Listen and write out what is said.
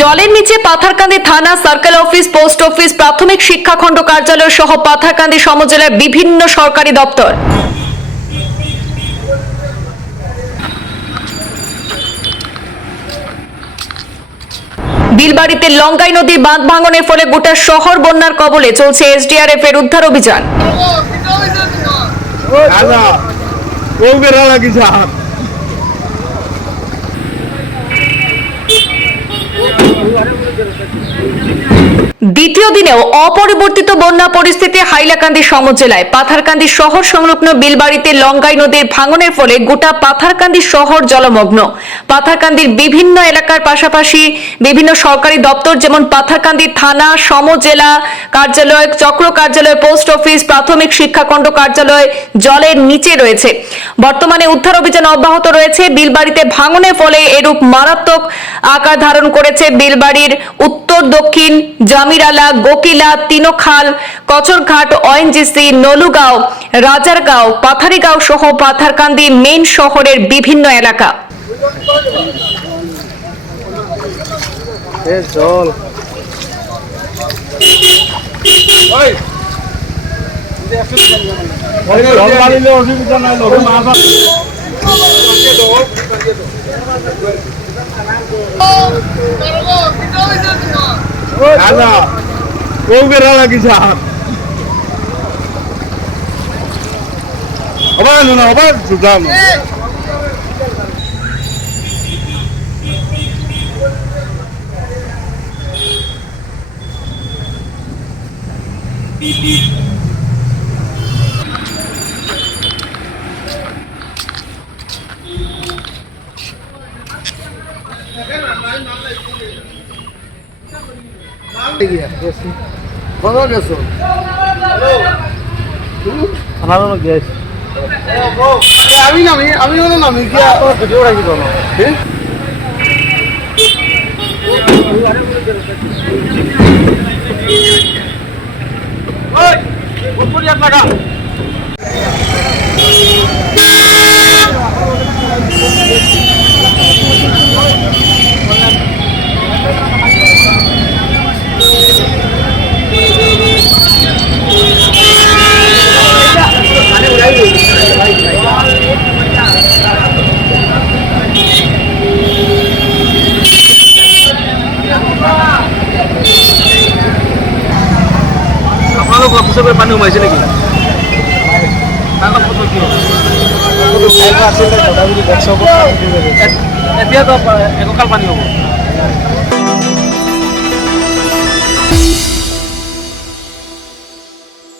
জলের নিচে পাথারকান্দি থানা, সার্কেল অফিস, পোস্ট অফিস, প্রাথমিক শিক্ষাখণ্ড কার্যালয় সহ পাথারকান্দি সমজেলার বিভিন্ন সরকারি দপ্তর। বিলবাড়িতে লঙ্কাই নদীর বাঁধ ভাঙনের ফলে গোটা শহর বন্যার কবলে, চলছে এসডিআরএফ এর উদ্ধার অভিযান। দ্বিতীয় দিনেও অপরিবর্তিত বন্যা পরিস্থিতি হাইলাকান্দি সমজেলায়। পাথারকান্দি শহর সংলগ্ন বিলবাড়িতে লঙ্কাই নদীর ভাঙনের ফলে গোটা পাথারকান্দি শহর জলমগ্ন। পাথারকান্দির বিভিন্ন এলাকার পাশাপাশি বিভিন্ন সরকারি দপ্তর যেমন পাথারকান্দি থানা, সমজেলা কার্যালয়, চক্র কার্যালয়, পোস্ট অফিস, প্রাথমিক শিক্ষাখণ্ড কার্যালয় জলের নিচে রয়েছে। বর্তমানে উদ্ধার অভিযান অব্যাহত রয়েছে। বিলবাড়িতে ভাঙনের ফলে এরূপ মারাত্মক আকার ধারণ করেছে বিলবাড়ির উত্তর, দক্ষিণ, জামিরালা, গোকিলা, তিনোখাল, কচরঘাট, ওএনজিসি, নলুগাঁও, রাজারগাঁও, পাথারিগাঁও সহ পাথারকান্দি মেইন শহরের বিভিন্ন এলাকা। আমি নামি ভিডিও রাখি লাগা পানি সোমাইছে নেকি? এতিয়া তো এককাল পানী হ'ব।